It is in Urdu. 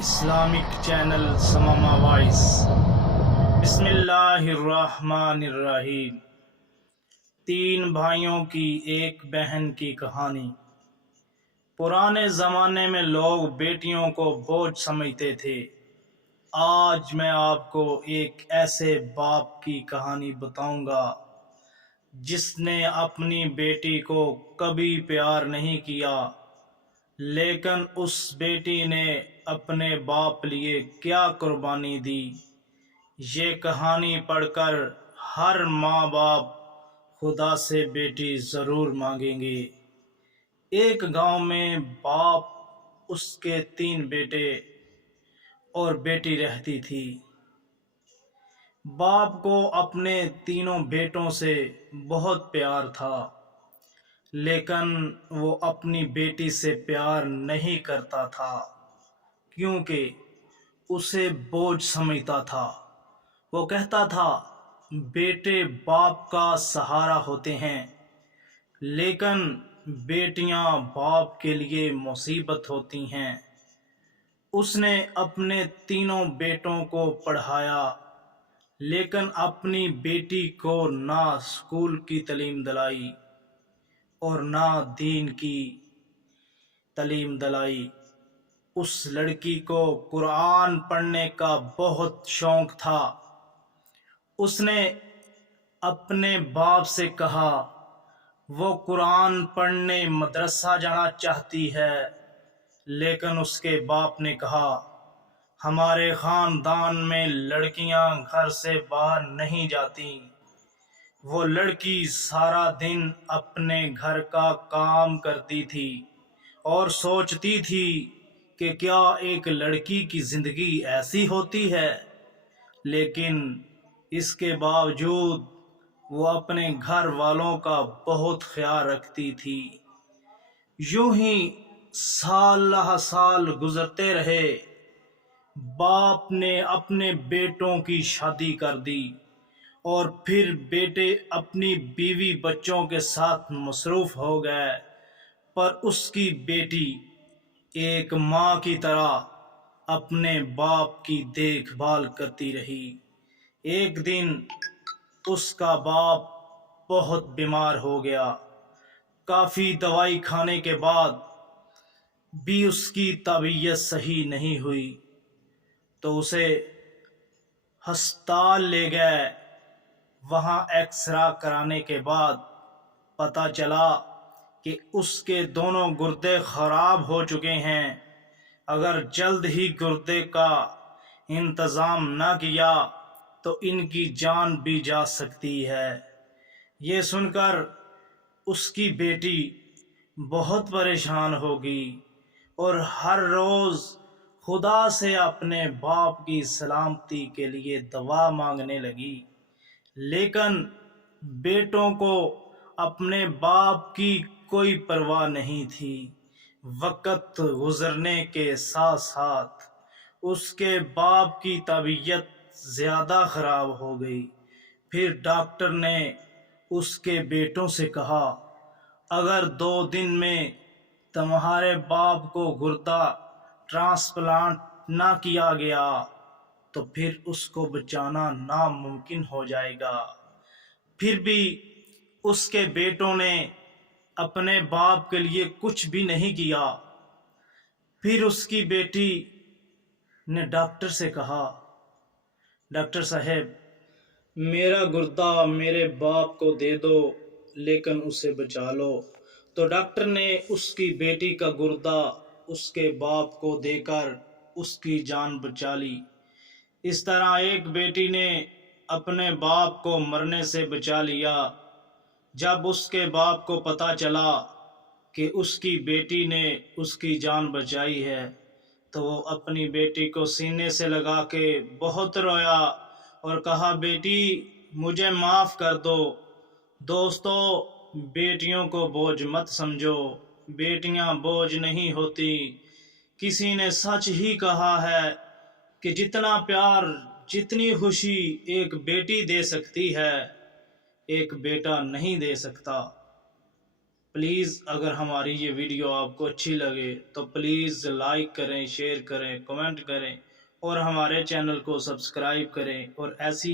Islamic channel سماما voice. بسم اللہ الرحمن الرحیم۔ تین بھائیوں کی ایک بہن کی کہانی۔ پرانے زمانے میں لوگ بیٹیوں کو بوجھ سمجھتے تھے۔ آج میں آپ کو ایک ایسے باپ کی کہانی بتاؤں گا جس نے اپنی بیٹی کو کبھی پیار نہیں کیا، لیکن اس بیٹی نے اپنے باپ لیے کیا قربانی دی۔ یہ کہانی پڑھ کر ہر ماں باپ خدا سے بیٹی ضرور مانگیں گے۔ ایک گاؤں میں باپ، اس کے 3 بیٹے اور بیٹی رہتی تھی۔ باپ کو اپنے تینوں بیٹوں سے بہت پیار تھا، لیکن وہ اپنی بیٹی سے پیار نہیں کرتا تھا کیونکہ اسے بوجھ سمجھتا تھا۔ وہ کہتا تھا بیٹے باپ کا سہارا ہوتے ہیں، لیکن بیٹیاں باپ کے لیے مصیبت ہوتی ہیں۔ اس نے اپنے تینوں بیٹوں کو پڑھایا، لیکن اپنی بیٹی کو نہ اسکول کی تعلیم دلائی اور نہ دین کی تعلیم دلائی۔ اس لڑکی کو قرآن پڑھنے کا بہت شوق تھا۔ اس نے اپنے باپ سے کہا وہ قرآن پڑھنے مدرسہ جانا چاہتی ہے، لیکن اس کے باپ نے کہا ہمارے خاندان میں لڑکیاں گھر سے باہر نہیں جاتی۔ وہ لڑکی سارا دن اپنے گھر کا کام کرتی تھی اور سوچتی تھی کہ کیا ایک لڑکی کی زندگی ایسی ہوتی ہے، لیکن اس کے باوجود وہ اپنے گھر والوں کا بہت خیال رکھتی تھی۔ یوں ہی سال گزرتے رہے۔ باپ نے اپنے بیٹوں کی شادی کر دی اور پھر بیٹے اپنی بیوی بچوں کے ساتھ مصروف ہو گئے، پر اس کی بیٹی ایک ماں کی طرح اپنے باپ کی دیکھ بھال کرتی رہی۔ ایک دن اس کا باپ بہت بیمار ہو گیا۔ کافی دوائی کھانے کے بعد بھی اس کی طبیعت صحیح نہیں ہوئی، تو اسے ہسپتال لے گئے۔ وہاں ایکسرے کرانے کے بعد پتہ چلا کہ اس کے دونوں گردے خراب ہو چکے ہیں۔ اگر جلد ہی گردے کا انتظام نہ کیا تو ان کی جان بھی جا سکتی ہے۔ یہ سن کر اس کی بیٹی بہت پریشان ہوگی اور ہر روز خدا سے اپنے باپ کی سلامتی کے لیے دعا مانگنے لگی، لیکن بیٹوں کو اپنے باپ کی کوئی پرواہ نہیں تھی۔ وقت گزرنے کے ساتھ ساتھ اس کے باپ کی طبیعت زیادہ خراب ہو گئی۔ پھر ڈاکٹر نے اس کے بیٹوں سے کہا اگر 2 دن میں تمہارے باپ کو گردہ ٹرانسپلانٹ نہ کیا گیا تو پھر اس کو بچانا ناممکن ہو جائے گا۔ پھر بھی اس کے بیٹوں نے اپنے باپ کے لیے کچھ بھی نہیں کیا۔ پھر اس کی بیٹی نے ڈاکٹر سے کہا ڈاکٹر صاحب، میرا گردہ میرے باپ کو دے دو لیکن اسے بچا لو۔ تو ڈاکٹر نے اس کی بیٹی کا گردہ اس کے باپ کو دے کر اس کی جان بچا لی۔ اس طرح ایک بیٹی نے اپنے باپ کو مرنے سے بچا لیا۔ جب اس کے باپ کو پتہ چلا کہ اس کی بیٹی نے اس کی جان بچائی ہے تو وہ اپنی بیٹی کو سینے سے لگا کے بہت رویا اور کہا بیٹی مجھے معاف کر دو۔ دوستو، بیٹیوں کو بوجھ مت سمجھو، بیٹیاں بوجھ نہیں ہوتی۔ کسی نے سچ ہی کہا ہے کہ جتنا پیار، جتنی خوشی ایک بیٹی دے سکتی ہے، ایک بیٹا نہیں دے سکتا۔ پلیز اگر ہماری یہ ویڈیو آپ کو اچھی لگے تو پلیز لائک کریں، شیئر کریں، کمنٹ کریں اور ہمارے چینل کو سبسکرائب کریں اور ایسی